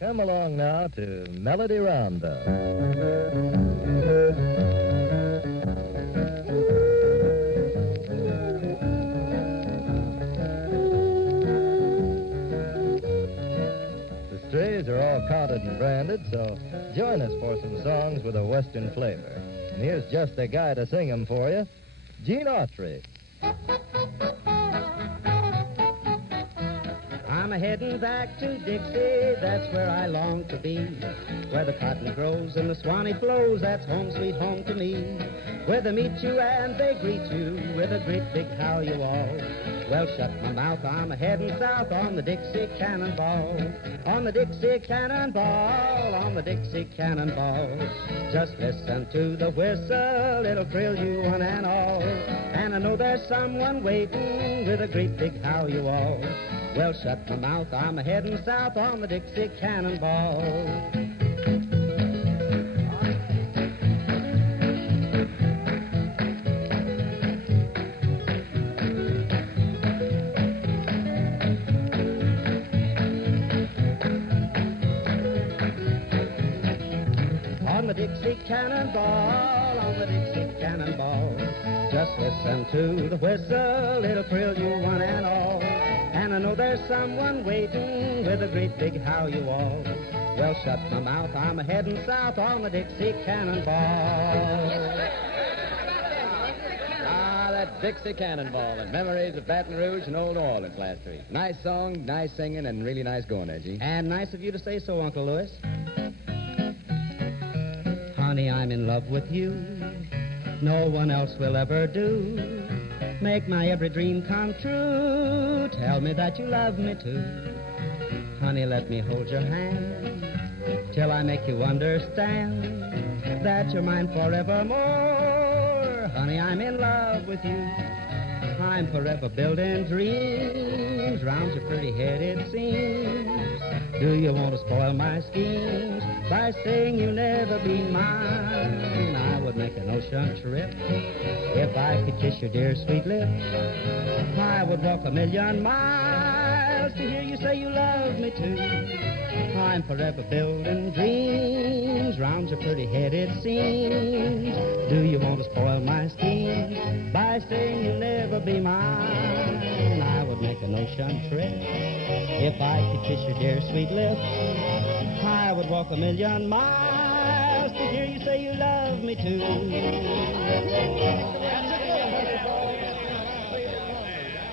Come along now to Melody Roundup. The strays are all counted and branded, so join us for some songs with a Western flavor. And here's just the guy to sing them for you, Gene Autry. I'm a-heading back to Dixie, that's where I long to be. Where the cotton grows and the Swanee flows, that's home sweet home to me. Where they meet you and they greet you with a great big how you all. Well, shut my mouth, I'm a-heading south on the Dixie Cannonball. On the Dixie Cannonball, on the Dixie Cannonball. Just listen to the whistle, it'll thrill you one and all. And I know there's someone waiting with a great big how you all. Well, shut my mouth, I'm a-heading south on the Dixie Cannonball. On the Dixie Cannonball, on the Dixie Cannonball. Just listen to the whistle, it'll thrill you one and all. And I know there's someone waiting with a great big how you all. Well, shut my mouth, I'm a-heading south on the Dixie Cannonball. That Dixie Cannonball and memories of Baton Rouge and Old New Orleans last week. Nice song, nice singing, and really nice going there, G. And nice of you to say so, Uncle Louis. Honey, I'm in love with you. No one else will ever do. Make my every dream come true. Tell me that you love me too. Honey, let me hold your hand till I make you understand that you're mine forevermore. Honey, I'm in love with you. I'm forever building dreams round your pretty head, it seems. Do you want to spoil my schemes by saying you'll never be mine? I would make an ocean trip if I could kiss your dear sweet lips. I would walk a million miles to hear you say you love me too. I'm forever building dreams round your pretty head, it seems. Do you want to spoil my schemes by saying you'll never be mine? I would make an ocean trip if I could kiss your dear sweet lips. I would walk a million miles to hear you say you love me too.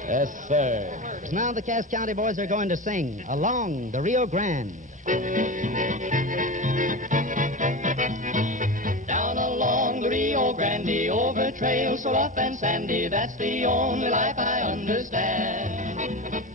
Yes, sir. Now the Cass County boys are going to sing Along the Rio Grande. Down along the Rio Grande, over trails so rough and sandy, that's the only life I understand.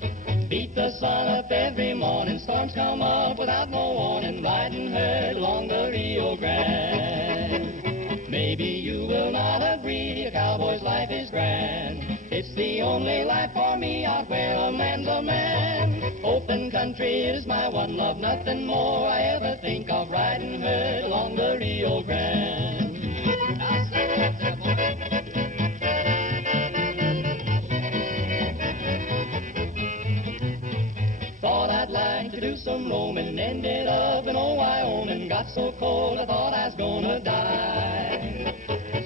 Beat the sun up every morning, storms come up without no warning, riding herd along the Rio Grande. Maybe you will not agree, a cowboy's life is grand. It's the only life for me out where a man's a man. Open country is my one love, nothing more I ever think of, riding herd along the Rio Grande. Thought I'd like to do some roaming, ended up in old Wyoming. Got so cold I thought I was gonna die.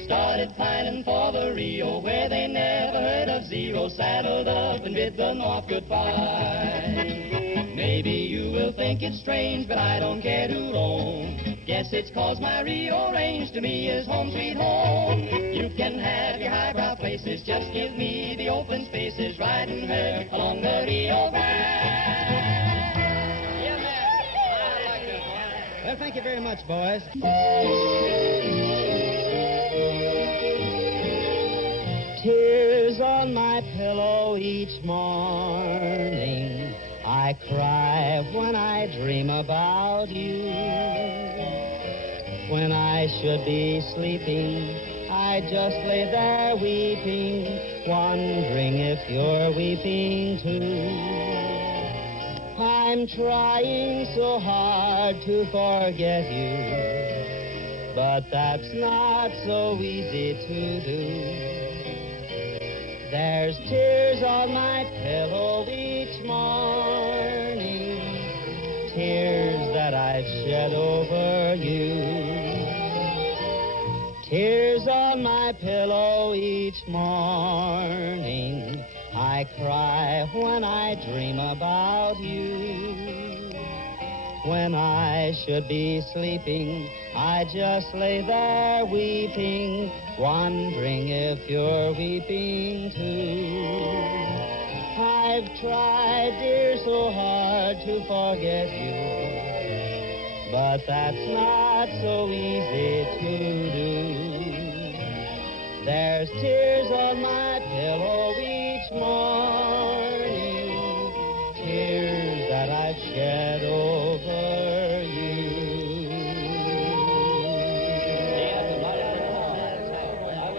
Started pining for the Rio where they never heard of zero. Saddled up and bid the North goodbye. Maybe you will think it's strange, but I don't care to roam. Guess it's 'cause my Rio range to me is home sweet home. You can have your highbrow places, just give me the open spaces, riding her along the Rio Grande. Yeah, man. I like this one. Well, thank you very much, boys. Tears on my pillow each morning. I cry when I dream about you. When I should be sleeping, I just lay there weeping, wondering if you're weeping too. I'm trying so hard to forget you, but that's not so easy to do. There's tears on my pillow each morning, tears that I've shed over you. Tears on my pillow each morning. I cry when I dream about you. When I should be sleeping, I just lay there weeping, wondering if you're weeping too. I've tried, dear, so hard to forget you, but that's not so easy to do. There's tears on my pillow each morning, tears that I've shed over you.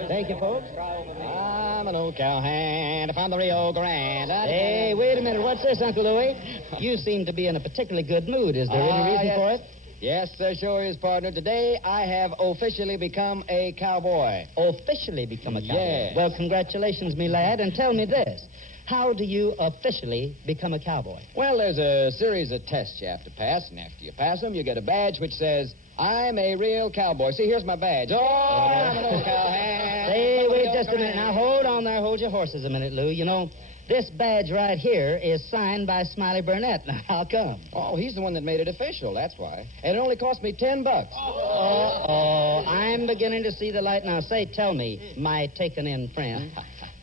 Thank you, folks. I'm an old cowhand from the Rio Grande. Hey, wait a minute. What's this, Uncle Louie? You seem to be in a particularly good mood. Is there any reason for it? Yes, there sure is, partner. Today, I have officially become a cowboy. Officially become a cowboy? Yes. Well, congratulations, me lad. And tell me this. How do you officially become a cowboy? Well, there's a series of tests you have to pass, and after you pass them, you get a badge which says, I'm a real cowboy. See, here's my badge. Oh, I'm an old cowhand. Hey, wait just a minute. Now, hold on there. Hold your horses a minute, Lou. You know, this badge right here is signed by Smiley Burnett. Now, how come? Oh, he's the one that made it official, that's why. And it only cost me $10. Oh, I'm beginning to see the light now. Say, tell me, my taken-in friend,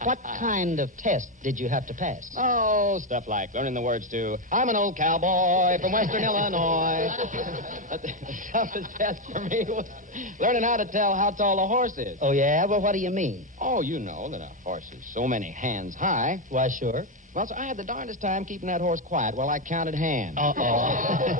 what kind of test did you have to pass? Oh, stuff like learning the words to, I'm an old cowboy from Western Illinois. But the toughest test for me was learning how to tell how tall a horse is. Oh, yeah? Well, what do you mean? Oh, you know that a horse is so many hands high. Why, sure. Well, so I had the darndest time keeping that horse quiet while I counted hands. Uh-oh.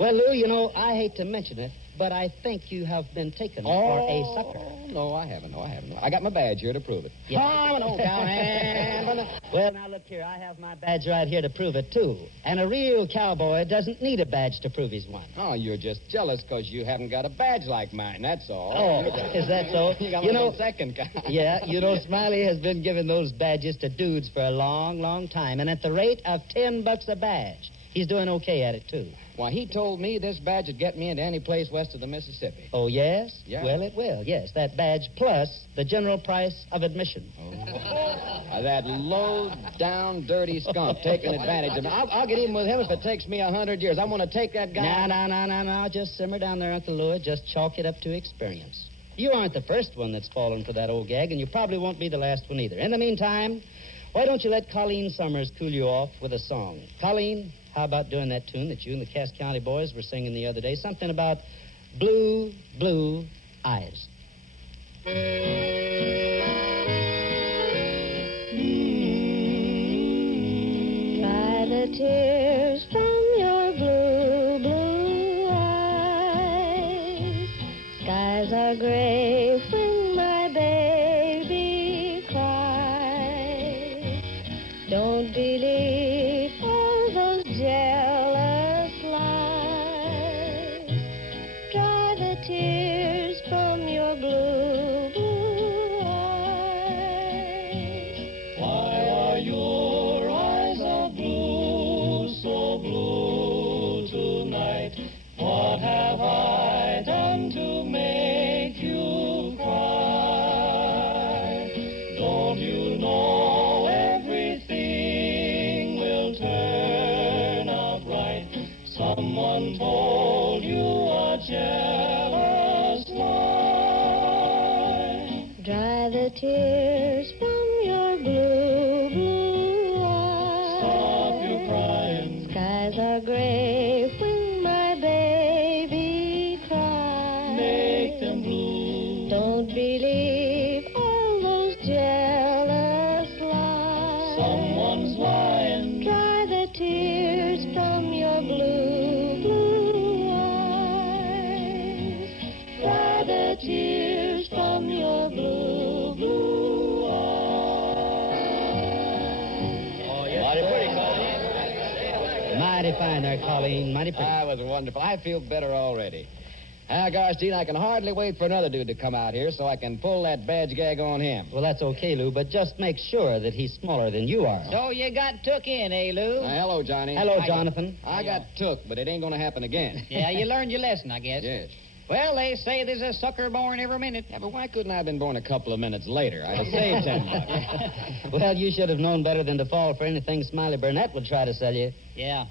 Well, Lou, you know, I hate to mention it, but I think you have been taken for a sucker. No, I haven't. I got my badge here to prove it. Yeah. I'm an old cowhand. Well, now, look here. I have my badge right here to prove it, too. And a real cowboy doesn't need a badge to prove he's one. Oh, you're just jealous because you haven't got a badge like mine, that's all. Oh, is that so? You got one of second kind. Yeah, you know, Smiley has been giving those badges to dudes for a long, long time. And at the rate of $10 a badge, he's doing okay at it, too. Why, he told me this badge would get me into any place west of the Mississippi. Oh, yes? Yeah. Well, it will, yes. That badge plus the general price of admission. That low-down, dirty skunk taking advantage of me. I'll get even with him if it takes me 100 years. I'm going to take that guy... No. Just simmer down there, Uncle Louis. Just chalk it up to experience. You aren't the first one that's fallen for that old gag, and you probably won't be the last one either. In the meantime, why don't you let Colleen Summers cool you off with a song? Colleen... how about doing that tune that you and the Cass County boys were singing the other day? Something about blue, blue eyes. Dry the tears from your blue, blue eyes. Skies are gray when my baby cries. Don't believe all those jealous lies. Dry the tears from your blue, blue eyes. Why are your eyes of blue, so blue tonight? What have I done to make you cry? Don't you know everything will turn out right? Someone told you a jealous lie. Dry the tears from your blue, blue eyes. Stop your crying. Skies are gray when my baby cries. Make them blue. Don't believe all those jealous lies. Someone's lying. Dry the tears from your blue, blue eyes. Dry the tears from your blue, blue eyes. Oh, yes. Mighty pretty, Colleen. Mighty fine there, Colleen. Mighty pretty. That was wonderful. I feel better already. Ah, gosh, Gene, I can hardly wait for another dude to come out here so I can pull that badge gag on him. Well, that's okay, Lou, but just make sure that he's smaller than you are. So you got took in, eh, Lou? Hello, Johnny. Hello, Jonathan. I got took, but it ain't going to happen again. Yeah, you learned your lesson, I guess. Yes. Well, they say there's a sucker born every minute. Yeah, but why couldn't I have been born a couple of minutes later? I'd have saved $10. Well, you should have known better than to fall for anything Smiley Burnett would try to sell you. Yeah.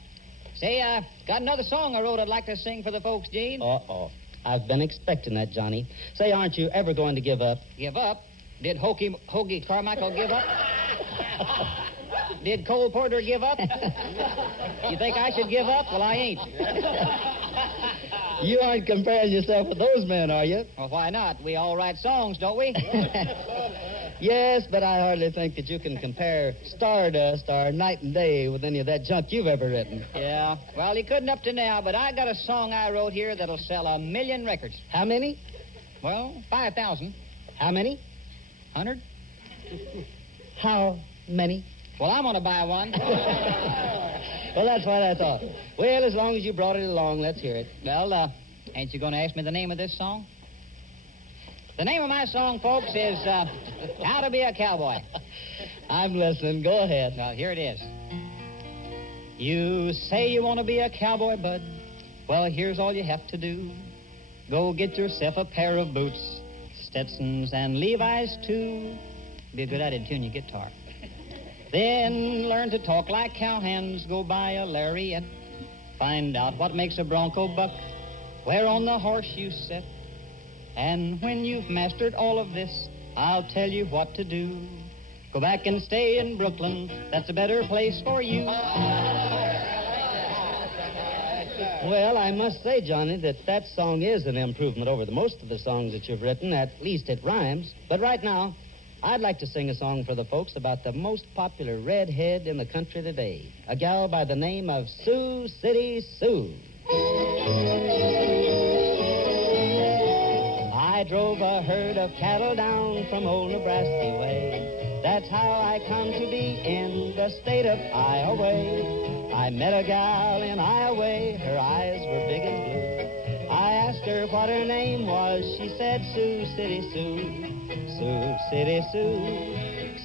Say, got another song I wrote I'd like to sing for the folks, Gene. Uh-oh. I've been expecting that, Johnny. Say, aren't you ever going to give up? Give up? Did Hoagie Carmichael give up? Did Cole Porter give up? You think I should give up? Well, I ain't. You aren't comparing yourself with those men, are you? Well, why not? We all write songs, don't we? Yes, but I hardly think that you can compare Stardust or Night and Day with any of that junk you've ever written. Yeah. Well, he couldn't up to now, but I got a song I wrote here that'll sell 1 million records. How many? Well, 5,000. How many? 100? How many? Well, I'm going to buy one. Well, that's what I thought. Well, as long as you brought it along, let's hear it. Well, ain't you going to ask me the name of this song? The name of my song, folks, is How to Be a Cowboy. I'm listening. Go ahead. Well, here it is. You say you want to be a cowboy, bud. Well, here's all you have to do. Go get yourself a pair of boots, Stetsons and Levi's, too. Be a good idea to tune your guitar. Then learn to talk like cowhands. Go buy a lariat. Find out what makes a bronco buck. Where on the horse you sit. And when you've mastered all of this, I'll tell you what to do. Go back and stay in Brooklyn. That's a better place for you. Well, I must say, Johnny, that song is an improvement over the most of the songs that you've written. At least it rhymes. But right now, I'd like to sing a song for the folks about the most popular redhead in the country today. A gal by the name of Sioux City Sue. I drove a herd of cattle down from old Nebraska way. That's how I come to be in the state of Iowa. I met a gal in Iowa. Her eyes were big and blue. I asked her what her name was. She said Sioux City Sue. Sioux City Sue,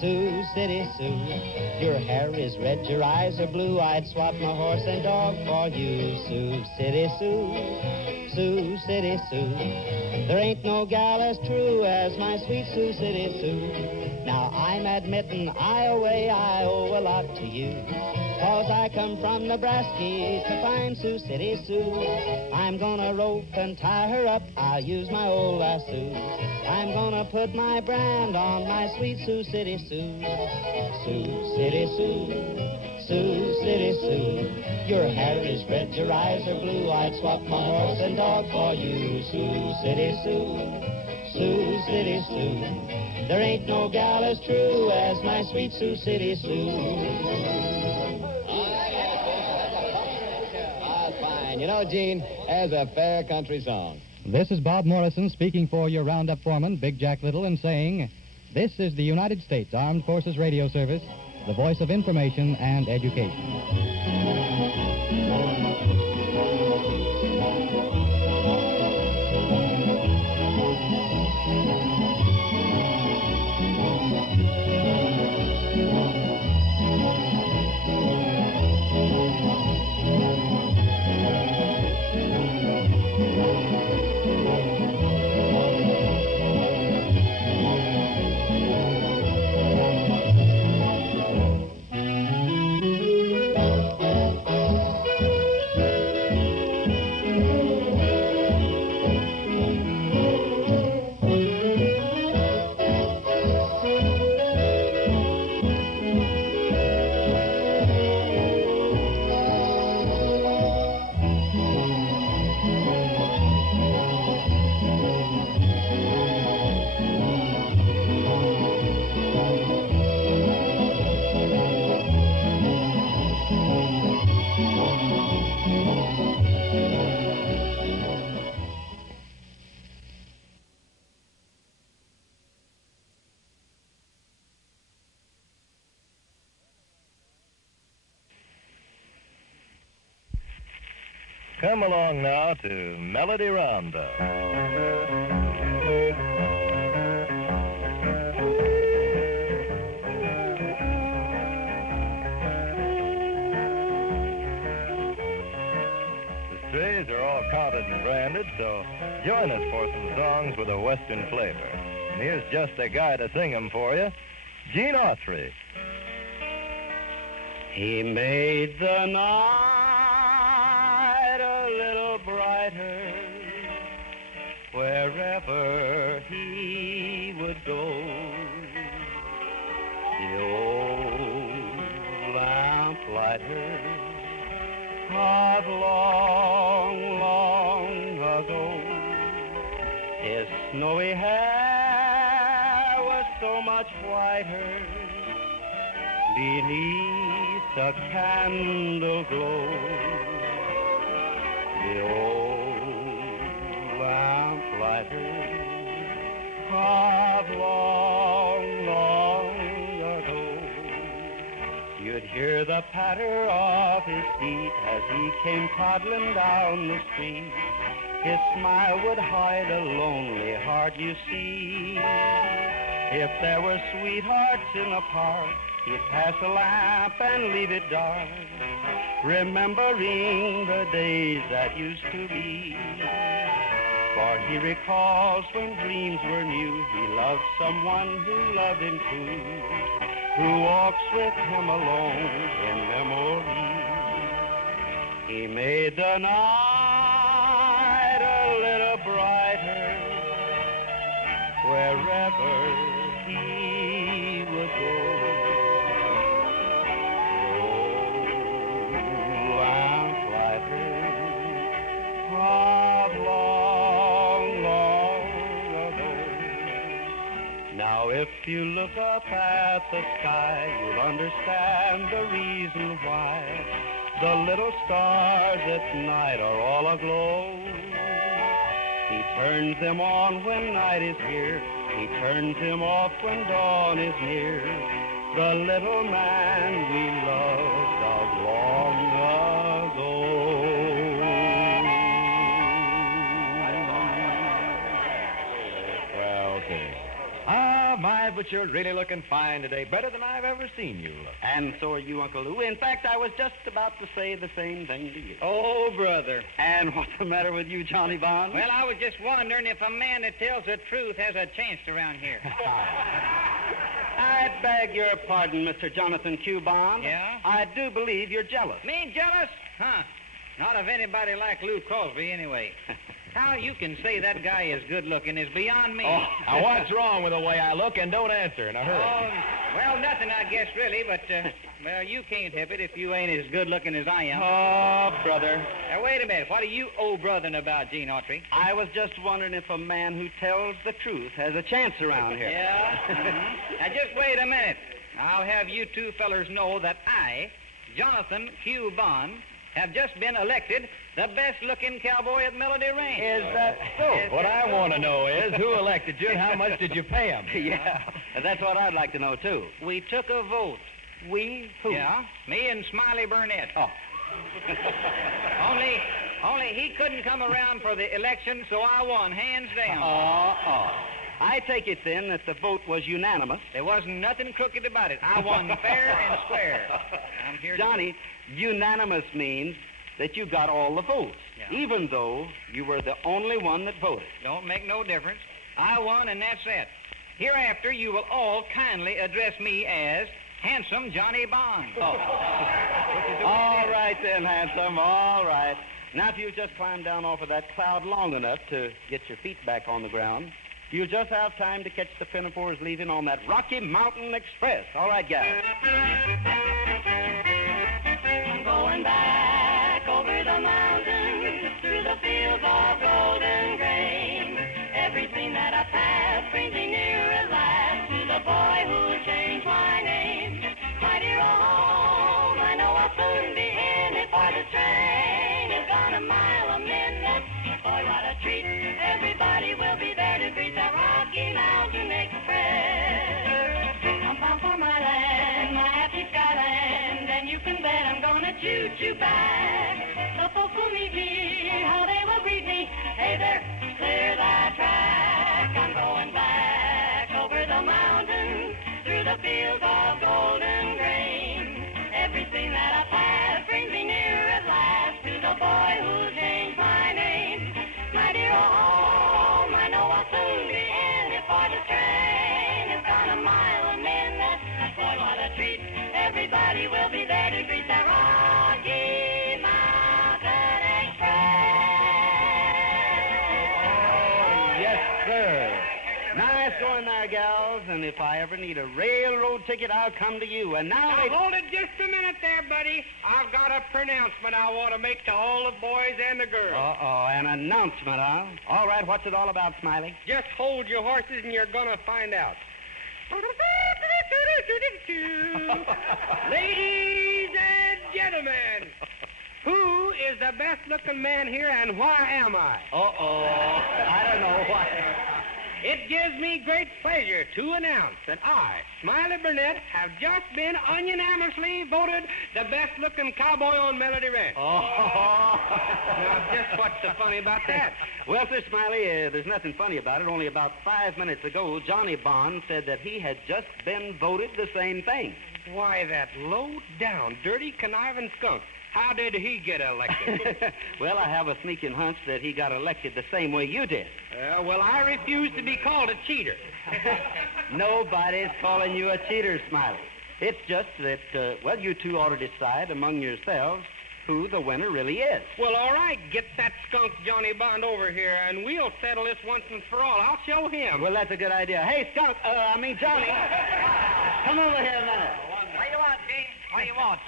Sioux City Sue. Your hair is red, your eyes are blue. I'd swap my horse and dog for you. Sioux City Sue, Sioux City Sue. There ain't no gal as true as my sweet Sioux City Sue. Now I'm admitting Iowa, I owe a lot to you. 'Cause I come from Nebraska to find Sioux City Sue. I'm gonna rope and tie her up. I'll use my old lasso. I'm gonna put my brand on my sweet Sioux City Sue. Sioux City Sue, Sioux City Sue. Your hair is red, your eyes are blue. I'd swap my horse and dog for you. Sioux City Sue, Sioux City Sue. There ain't no gal as true as my sweet Sioux City Sue. You know, Gene, as a fair country song. This is Bob Morrison speaking for your Roundup foreman, Big Jack Little, and saying, this is the United States Armed Forces Radio Service, the voice of information and education. come along now to Melody Roundup. The strays are all counted and branded, so join us for some songs with a Western flavor. And here's just a guy to sing them for you, Gene Autry. He made the night a little brighter wherever he would go. The old lamplighter of long, long ago. His snowy hair was so much whiter beneath a candle glow. The old lamplighter of long, long ago. You'd hear the patter of his feet as he came toddling down the street. His smile would hide a lonely heart, you see. If there were sweethearts in the park, he'd pass a lamp and leave it dark, remembering the days that used to be. For he recalls when dreams were new, he loved someone who loved him too, who walks with him alone in memory. He made the night a little brighter wherever he would go. If you look up at the sky, you'll understand the reason why the little stars at night are all aglow. He turns them on when night is here, he turns them off when dawn is near. The little man we loved of long ago. My, but you're really looking fine today, better than I've ever seen you look. And so are you, Uncle Lou. In fact, I was just about to say the same thing to you. Oh, brother. And what's the matter with you, Johnny Bond? Well, I was just wondering if a man that tells the truth has a chance around here. I beg your pardon, Mr. Jonathan Q. Bond. Yeah? I do believe you're jealous. Me jealous? Huh. Not of anybody like Lou Crosby, anyway. How you can say that guy is good-looking is beyond me. Oh, now what's wrong with the way I look? And don't answer in a hurry. Oh, well, nothing, I guess, really, but, well, you can't help it if you ain't as good-looking as I am. Oh, brother. Now, wait a minute. What are you brothering about, Gene Autry? I was just wondering if a man who tells the truth has a chance around here. Yeah? Mm-hmm. Now, just wait a minute. I'll have you two fellers know that I, Jonathan Q. Bond, have just been elected the best-looking cowboy at Melody Range. Is that so? Yes, What I want to know is who elected you and how much did you pay him? Yeah, that's what I'd like to know, too. We took a vote. We? Who? Yeah, me and Smiley Burnett. Oh. Only he couldn't come around for the election, so I won, hands down. I take it, then, that the vote was unanimous. There wasn't nothing crooked about it. I won fair and square. I'm here Johnny, unanimous means that you got all the votes, Yeah. even though you were the only one that voted. Don't make no difference. I won, and that's it. Hereafter, you will all kindly address me as Handsome Johnny Bond. All right, then, handsome, all right. Now, if you just climb down off of that cloud long enough to get your feet back on the ground, you'll just have time to catch the Pinafores leaving on that Rocky Mountain Express. All right, guys. I'm going back over the mountains, through the fields of golden grain. Everything that I pass brings me nearer at last to the boy who changed my name. My dear old home, I know I'll soon be in it, for the train is gone a mile a minute. Boy, what a treat, everybody will be there to greet the Rocky Mountain Express. I'm bound for my land, my happy skyland, and you can bet I'm gonna choo-choo back. The folks will meet me, how they will greet me. Hey there, clear the track. I'm going back over the mountains, through the fields of golden grain. Everything that I pass brings me near at last to the boy who changed my name. My dear old home, I know I'll soon be in. If for the train has gone a mile a minute, boy, what a treat. Everybody will be there to greet the Rocky Mountain Express. Yes, sir. Nice going there, gals, and if I ever need a railroad ticket, I'll come to you. And now... Now, hold it just a minute there, buddy. I've got a pronouncement I want to make to all the boys and the girls. Uh-oh, an announcement, huh? All right, what's it all about, Smiley? Just hold your horses and you're going to find out. Ladies and gentlemen, who is the best-looking man here and why am I? Uh-oh, I don't know why. It gives me great pleasure to announce that I, Smiley Burnett, have just been unanimously voted the best-looking cowboy on Melody Ranch. Oh. Now, just what's so funny about that? Well, Sir Smiley, there's nothing funny about it. Only about 5 minutes ago, Johnny Bond said that he had just been voted the same thing. Why, that low-down, dirty, conniving skunk. How did he get elected? Well, I have a sneaking hunch that he got elected the same way you did. Well, I refuse to be called a cheater. Nobody's calling you a cheater, Smiley. It's just that, well, you two ought to decide among yourselves who the winner really is. Well, all right, get that skunk Johnny Bond over here, and we'll settle this once and for all. I'll show him. Well, that's a good idea. Hey, skunk, Johnny, come over here a minute. What do you want, Gene? What do you want,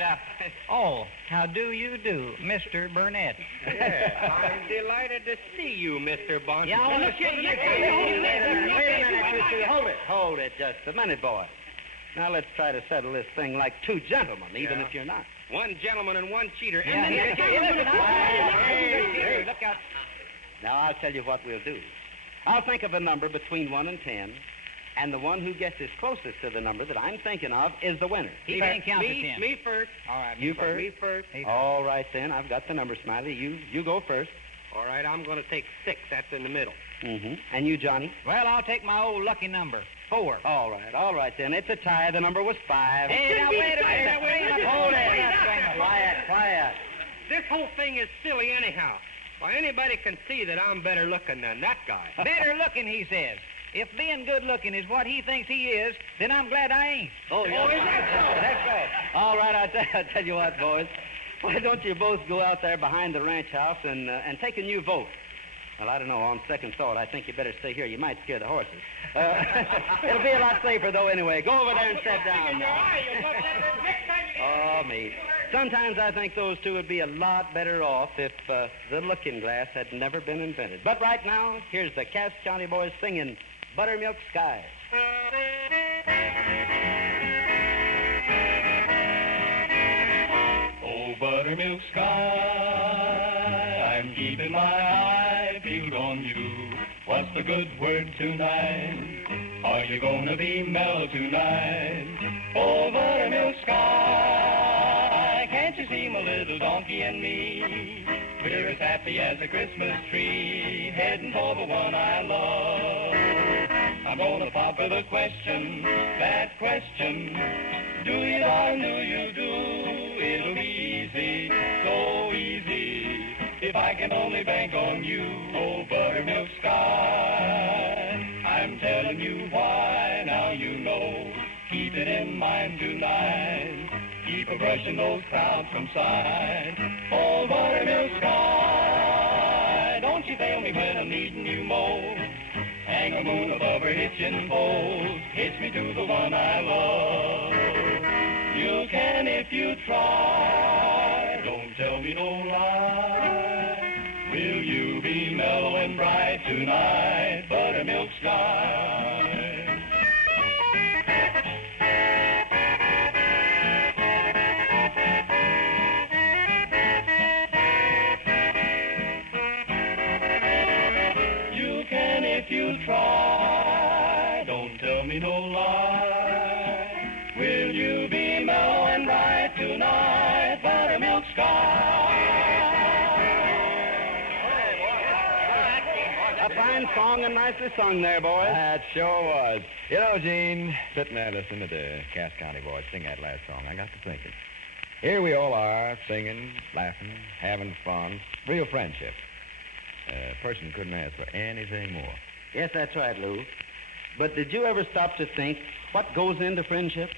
Oh, how do you do, Mr. Burnett? Yeah, I'm delighted to see you, Mr. Bond. Yeah, well, look here, Wait a minute, you two. Hold it just a minute, boy. Now, let's try to settle this thing like two gentlemen, even if you're not. One gentleman and one cheater. Yeah, And then Hey, look out. Now, I'll tell you what we'll do. I'll think of a number between 1 and 10, and the one who guesses closest to the number that I'm thinking of is the winner. He didn't count to 10. Me first. All right, You first? Me first. All right, then. I've got the number, Smiley. You go first. All right, I'm going to take 6. That's in the middle. Mm-hmm. And you, Johnny? Well, I'll take my old lucky number, 4. All right, then. It's a tie. The number was 5. Hey, now, wait a minute. Hold it. Quiet. This whole thing is silly anyhow. Why, anybody can see that I'm better looking than that guy. Better looking, he says. If being good looking is what he thinks he is, then I'm glad I ain't. Oh, is that so? That's right. All right, I'll tell you what, boys. Why don't you both go out there behind the ranch house and take a new vote? Well, I don't know. On second thought, I think you better stay here. You might scare the horses. It'll be a lot safer, though, anyway. Go over there and sit down. Oh, me. Sometimes I think those two would be a lot better off if the looking glass had never been invented. But right now, here's the Cass County Boys singing Buttermilk Skies. Oh, buttermilk sky, I'm keeping my eye peeled on you. What's the good word tonight? Are you gonna be mellow tonight? Oh, buttermilk sky, can't you see my little donkey and me? We're as happy as a Christmas tree, heading for the one I love. I'm gonna pop with a question, that question. Do you darling, do you do? It'll be easy, so easy, if I can only bank on you. Oh, buttermilk sky, I'm telling you why, now you know. Keep it in mind tonight, keep a brushing those clouds from sight. Oh, buttermilk sky, don't you fail me when I'm needing you most. Hang a moon above her hitching post, hitch me to the one I love. You can if you try, don't tell me no lie. Will you be mellow and bright tonight, buttermilk sky? You can if you try, don't tell me no lie. Will you be mellow and bright tonight? fine song and nicely sung there, boys. That sure was. You know, Gene, sitting there listening to the Cass County boys sing that last song, I got to thinking. Here we all are, singing, laughing, having fun, real friendship. A person couldn't ask for anything more. Yes, that's right, Lou. But did you ever stop to think what goes into friendship?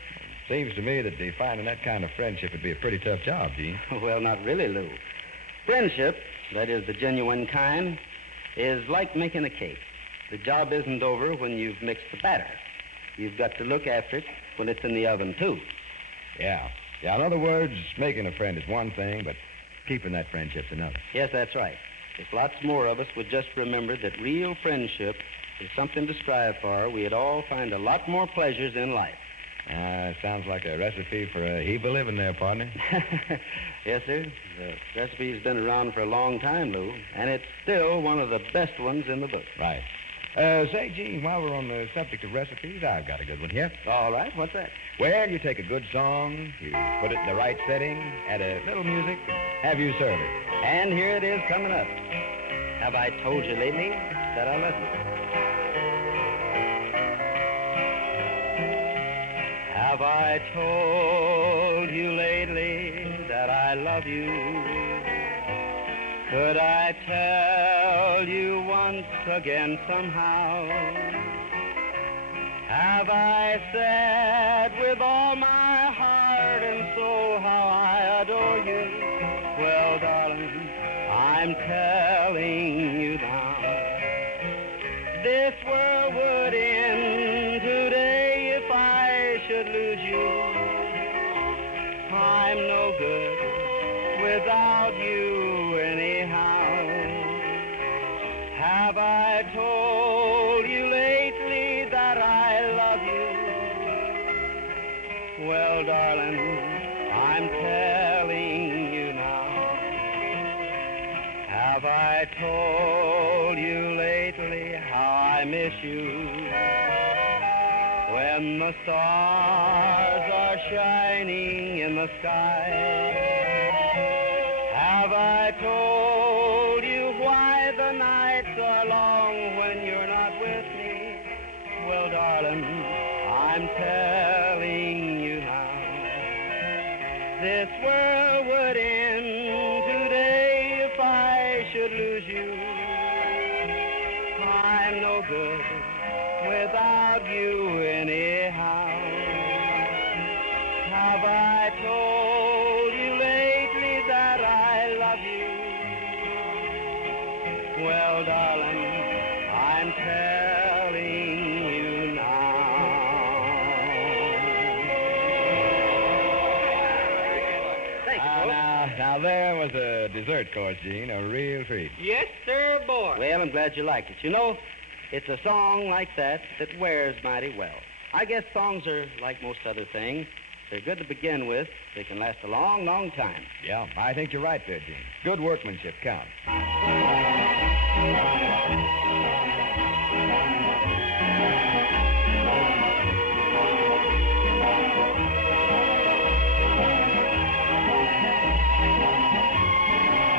Seems to me that defining that kind of friendship would be a pretty tough job, Gene. Well, not really, Lou. Friendship, that is the genuine kind, is like making a cake. The job isn't over when you've mixed the batter. You've got to look after it when it's in the oven, too. Yeah. Yeah, in other words, making a friend is one thing, but keeping that friendship's another. Yes, that's right. If lots more of us would just remember that real friendship is something to strive for, we'd all find a lot more pleasures in life. Sounds like a recipe for a heap of living there, partner. Yes, sir. The recipe's been around for a long time, Lou, and it's still one of the best ones in the book. Right. Say, Gene, while we're on the subject of recipes, I've got a good one here. All right, what's that? Well, you take a good song, you put it in the right setting, add a little music, have you serve it. And here it is coming up. Have I told you lately that I love you? Have I told you lately that I love you? Could I tell you once again somehow? Have I said with all my heart and soul how I adore you? Well, darling, I'm telling you now. This world would end today if I should lose you. I'm no good without you anyhow. Have I told you lately that I love you? Well, darling, I'm telling you now. Have I told you lately how I miss you? When the stars are shining in the sky, have I told you why the nights are long when you're not with me? Well, darling, I'm telling you now. This world would end today if I should lose you. I'm no good without you anyhow. Have I told you lately that I love you? Well, darling, I'm telling you now. Thank you, folks. Now there was a dessert course, Gene, a real treat. Yes, sir, boy. Well, I'm glad you liked it. You know, it's a song like that that wears mighty well. I guess songs are like most other things. They're good to begin with. They can last a long, long time. Yeah, I think you're right there, Gene. Good workmanship counts.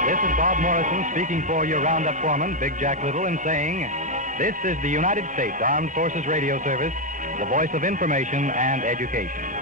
This is Bob Morrison speaking for your Roundup foreman, Big Jack Little, and saying, this is the United States Armed Forces Radio Service, the voice of information and education.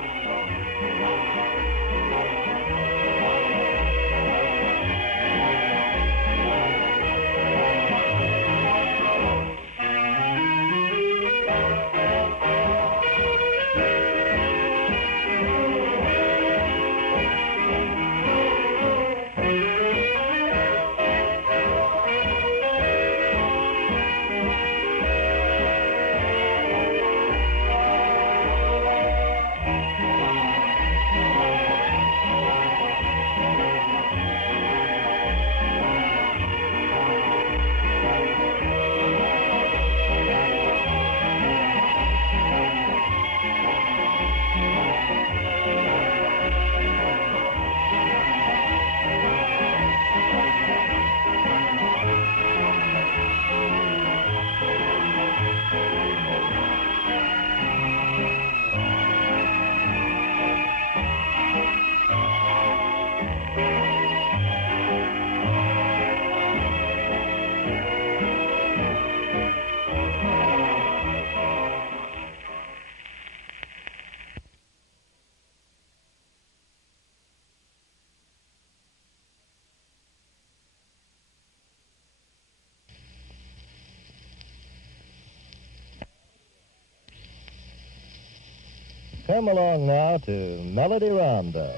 Come along now to Melody Roundup.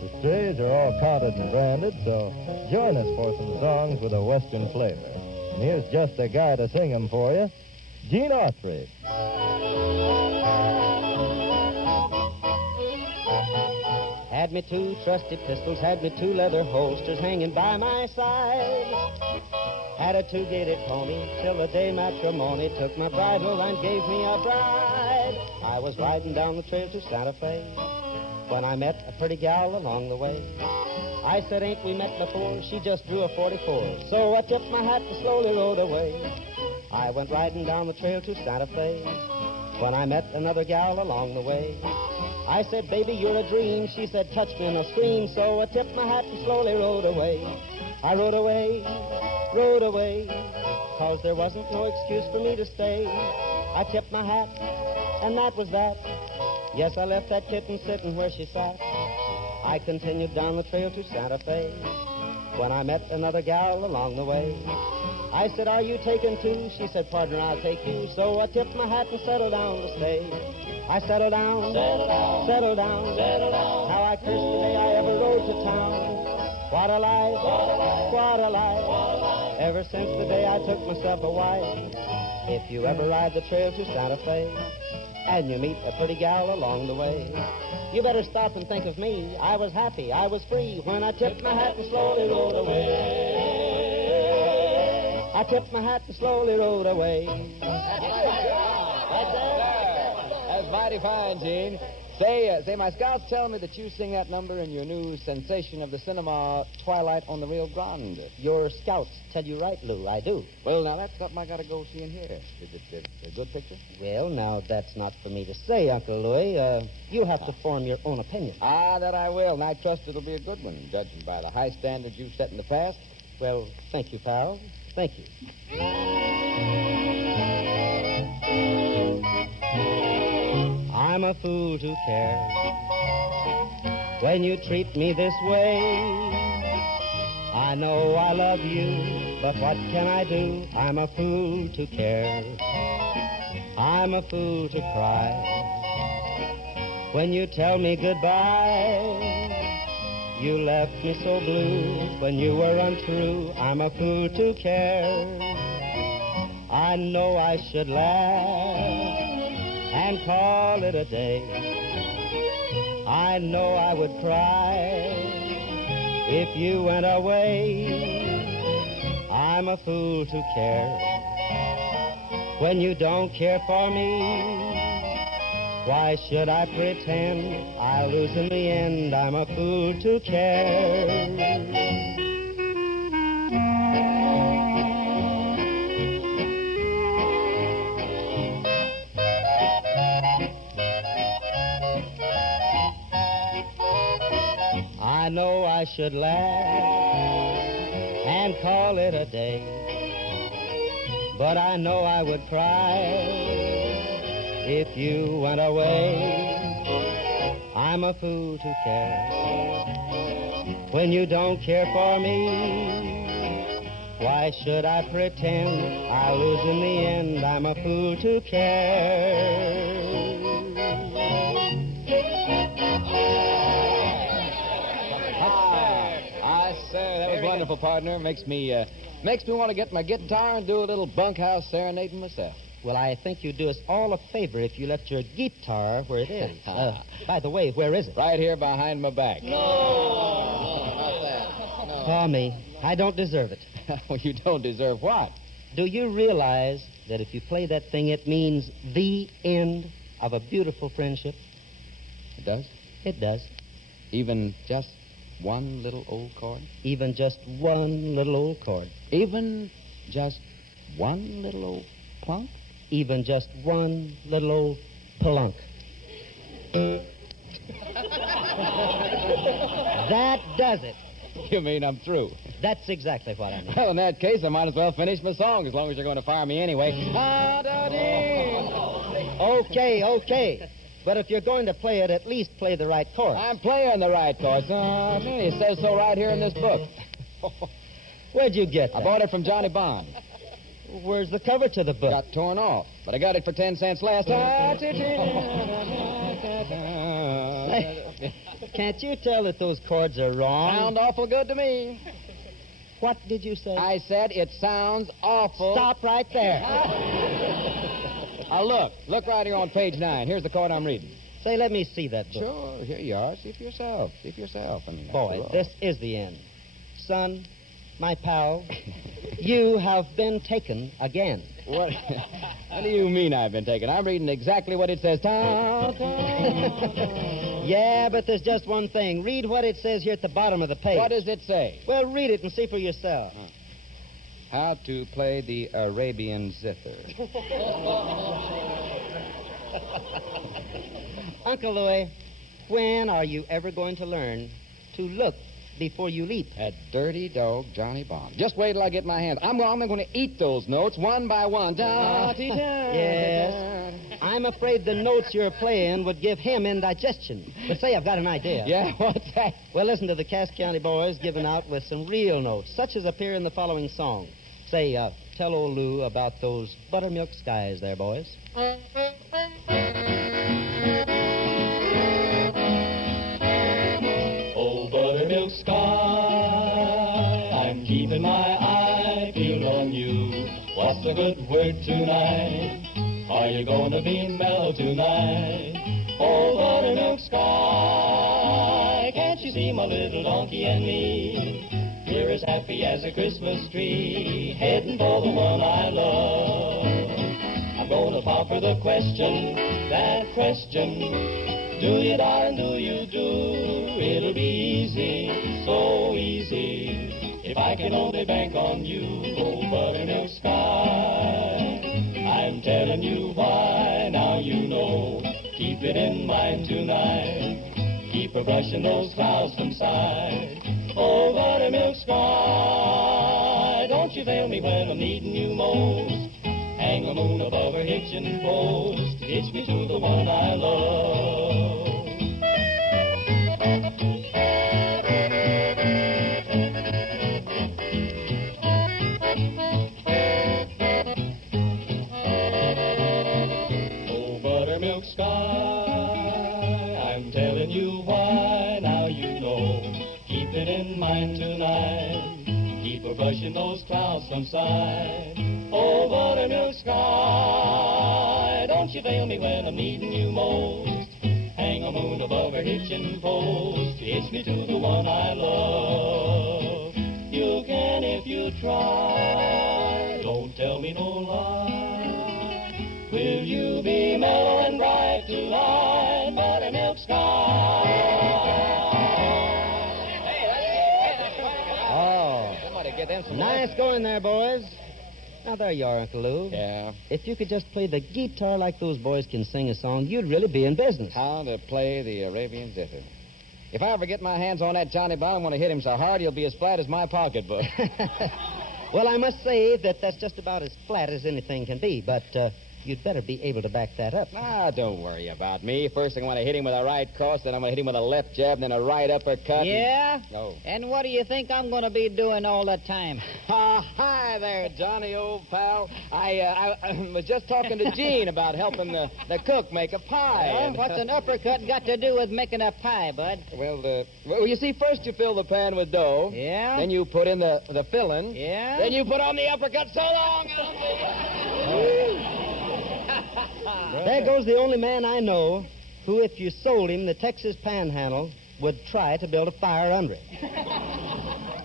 The strays are all counted and branded, so join us for some songs with a Western flavor. And here's just a guy to sing them for you, Gene Autry. Had me two trusty pistols, had me two leather holsters hanging by my side. Had a two-gated pony till the day matrimony took my bridle and gave me a bride. I was riding down the trail to Santa Fe when I met a pretty gal along the way. I said, ain't we met before? She just drew a 44. So I tipped my hat and slowly rode away. I went riding down the trail to Santa Fe when I met another gal along the way. I said, baby, you're a dream. She said, touch me and I'll scream. So I tipped my hat and slowly rode away. I rode away, 'cause there wasn't no excuse for me to stay. I tipped my hat, and that was that. Yes, I left that kitten sitting where she sat. I continued down the trail to Santa Fe when I met another gal along the way. I said, are you taking two? She said, partner, I'll take you. So I tipped my hat and settled down to stay. I settled down, settled down. How I cursed the day I ever rode to town. What a life, what a life. Ever since the day I took myself a wife. If you ever ride the trail to Santa Fe and you meet a pretty gal along the way, you better stop and think of me. I was happy, I was free when I tipped my hat and slowly rode away. I tipped my hat and slowly rode away. That's mighty fine, Gene. Say, my scouts tell me that you sing that number in your new sensation of the cinema, Twilight on the Rio Grande. Your scouts tell you right, Lou, I do. Well, now, that's something I got to go see and hear. Is it a good picture? Well, now, that's not for me to say, Uncle Louis. You have to form your own opinion. Ah, that I will, and I trust it'll be a good one, judging by the high standards you've set in the past. Well, thank you, pal. Thank you. I'm a fool to care when you treat me this way. I know I love you, but what can I do? I'm a fool to care. I'm a fool to cry when you tell me goodbye. You left me so blue when you were untrue. I'm a fool to care. I know I should laugh and call it a day. I know I would cry if you went away. I'm a fool to care when you don't care for me. Why should I pretend I'll lose in the end? I'm a fool to care. I know I should laugh and call it a day, but I know I would cry if you went away. I'm a fool to care when you don't care for me. Why should I pretend I'll lose in the end? I'm a fool to care. That was wonderful, partner. Makes me want to get my guitar and do a little bunkhouse serenading myself. Well, I think you'd do us all a favor if you left your guitar where it is. By the way, where is it? Right here behind my back. No, not that. No. Oh, me. I don't deserve it. Well, you don't deserve what? Do you realize that if you play that thing, it means the end of a beautiful friendship? It does? It does. Even just one little old chord? Even just one little old chord. Even just one little old plunk? Even just one little old plunk. That does it. You mean I'm through? That's exactly what I mean. Well, in that case, I might as well finish my song, as long as you're going to fire me anyway. Okay. But if you're going to play it, at least play the right chord. I'm playing the right chords. It says so right here in this book. Where'd you get that? I bought it from Johnny Bond. Where's the cover to the book? Got torn off, but I got it for 10 cents last Can't you tell that those chords are wrong? Sound awful good to me. What did you say? I said it sounds awful. Stop right there. Now look right here on page 9. Here's the chord I'm reading. Say, let me see that book. Sure, here you are. See for yourself. And Boy, this is the end. Son, my pal, you have been taken again. What do you mean I've been taken? I'm reading exactly what it says. Yeah, but there's just one thing. Read what it says here at the bottom of the page. What does it say? Well, read it and see for yourself. How to play the Arabian zither. Uncle Louis, when are you ever going to learn to look before you leap? That dirty dog, Johnny Bond. Just wait till I get my hands. I'm going to eat those notes one by one. Yes. I'm afraid the notes you're playing would give him indigestion. But say, I've got an idea. Yeah, what's that? Well, listen to the Cass County boys giving out with some real notes, such as appear in the following song. Say, tell old Lou about those buttermilk skies there, boys. Oh, buttermilk sky, I'm keeping my eye peeled on you. What's a good word tonight? Are you gonna be mellow tonight? Oh, buttermilk sky, can't you see my little donkey and me? We're as happy as a Christmas tree, heading for the one I love. I'm gonna pop her the question, that question. Do you, darling, do you do? It'll be easy, so easy, if I can only bank on you, oh, buttermilk sky. I'm telling you why, now you know. Keep it in mind tonight. Keep a brushing those clouds from side. Oh, buttermilk sky, don't you fail me when I'm needing you most. Hang the moon above her hitching post. Hitch me to the one I love. Oh, buttermilk sky, I'm telling you why, now you know. Keep it in mind tonight. Keep a brushing those clouds from side. Oh, buttermilk sky, don't you fail me when I'm needing you most. Hang a moon above her hitching post. Hitch me to the one I love. You can if you try. Don't tell me no lie. Will you be mellow and bright tonight, buttermilk sky? Oh, Get them some nice going there, boys. Now, there you are, Uncle Lou. Yeah. If you could just play the guitar like those boys can sing a song, you'd really be in business. How to play the Arabian zither. If I ever get my hands on that Johnny Bond, I'm going to hit him so hard he'll be as flat as my pocketbook. Well, I must say that that's just about as flat as anything can be, but you'd better be able to back that up. Ah, don't worry about me. First, I'm going to hit him with a right cross, then I'm going to hit him with a left jab, then a right uppercut. Yeah? Oh. And what do you think I'm going to be doing all the time? Hi there, Johnny, old pal. I was just talking to Gene about helping the cook make a pie. Well, what's an uppercut got to do with making a pie, Bud? Well, you see, first you fill the pan with dough. Yeah? Then you put in the filling. Yeah? Then you put on the uppercut. So long, There goes the only man I know who, if you sold him the Texas Panhandle, would try to build a fire under it.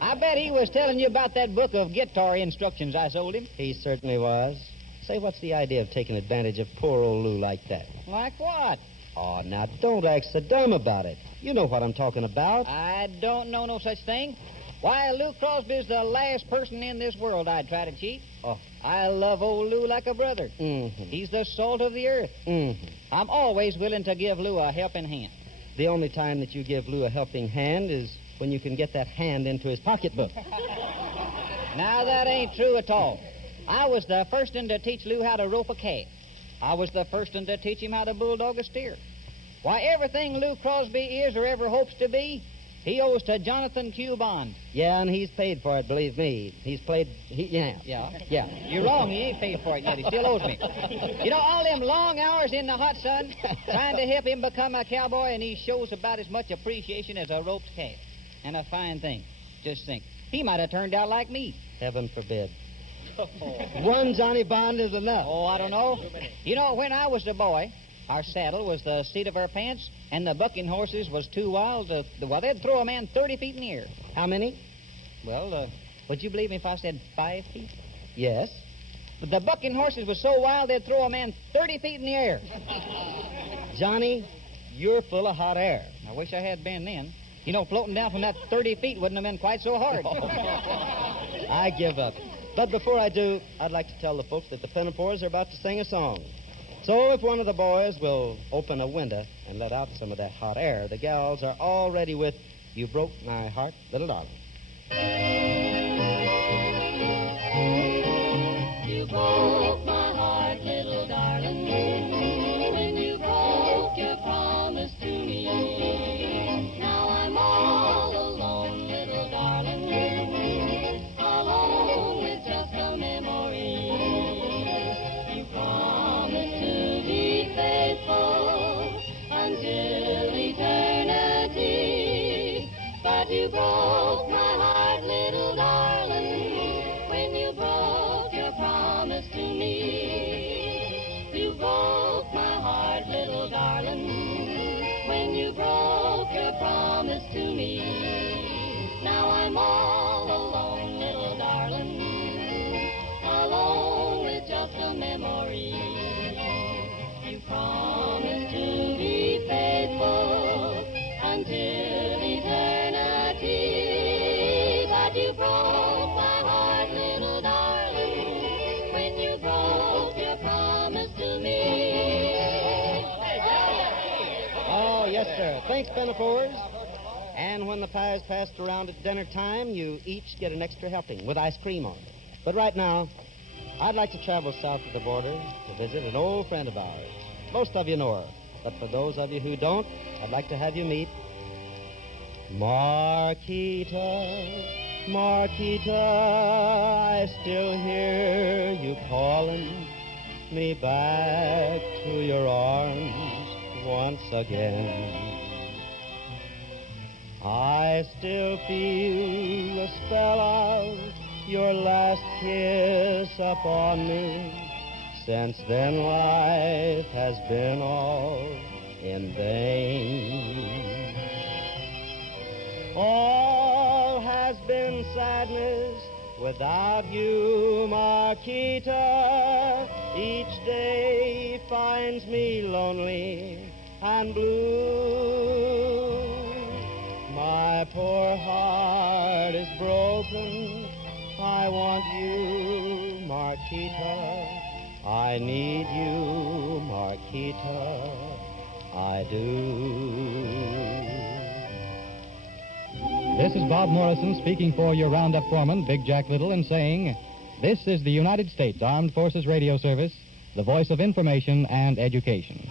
I bet he was telling you about that book of guitar instructions I sold him. He certainly was. Say, what's the idea of taking advantage of poor old Lou like that? Like what? Oh, now, don't act so dumb about it. You know what I'm talking about. I don't know no such thing. Why, Lou Crosby's the last person in this world I'd try to cheat. Oh. I love old Lou like a brother. Mm-hmm. He's the salt of the earth. Mm-hmm. I'm always willing to give Lou a helping hand. The only time that you give Lou a helping hand is when you can get that hand into his pocketbook. Now, that ain't true at all. I was the first one to teach Lou how to rope a calf. I was the first one to teach him how to bulldog a steer. Why, everything Lou Crosby is or ever hopes to be, he owes to Jonathan Q. Bond. Yeah, and he's paid for it, believe me. Yeah. You're wrong. He ain't paid for it yet. He still owes me. You know, all them long hours in the hot sun trying to help him become a cowboy, and he shows about as much appreciation as a roped calf. And a fine thing. Just think. He might have turned out like me. Heaven forbid. One Johnny Bond is enough. Oh, I don't know. You know, when I was a boy, our saddle was the seat of our pants, and the bucking horses was too wild to... Well, they'd throw a man 30 feet in the air. How many? Well, would you believe me if I said 5 feet? Yes. But the bucking horses was so wild they'd throw a man 30 feet in the air. Johnny, you're full of hot air. I wish I had been then. You know, floating down from that 30 feet wouldn't have been quite so hard. I give up. But before I do, I'd like to tell the folks that the Pinafores are about to sing a song. So if one of the boys will open a window and let out some of that hot air, the gals are all ready with You Broke My Heart, Little Darling. You broke my heart, little darling, when you broke your promise to me. Now I'm all alone, little darling, alone with just a memory. You promised to be faithful until eternity, but you broke my heart, little darling, when you broke your promise to me. You broke my heart, little darling, when you broke your promise to me. Now I'm all alone, little darling, alone with just a memory. You promised to be faithful until eternity, but you broke my heart, little darling, when you broke your promise to me. Oh, yes, sir. Thanks, Pinafores. And when the pie's passed around at dinner time, you each get an extra helping with ice cream on it. But right now, I'd like to travel south of the border to visit an old friend of ours. Most of you know her, but for those of you who don't, I'd like to have you meet Marquita. Marquita, I still hear you calling me back to your arms once again. I still feel the spell of your last kiss upon me. Since then life has been all in vain. All has been sadness without you, Marquita. Each day finds me lonely and blue. My poor heart is broken. I want you, Marquita. I need you, Marquita. I do. This is Bob Morrison speaking for your Roundup foreman, Big Jack Little, and saying, this is the United States Armed Forces Radio Service, the voice of information and education.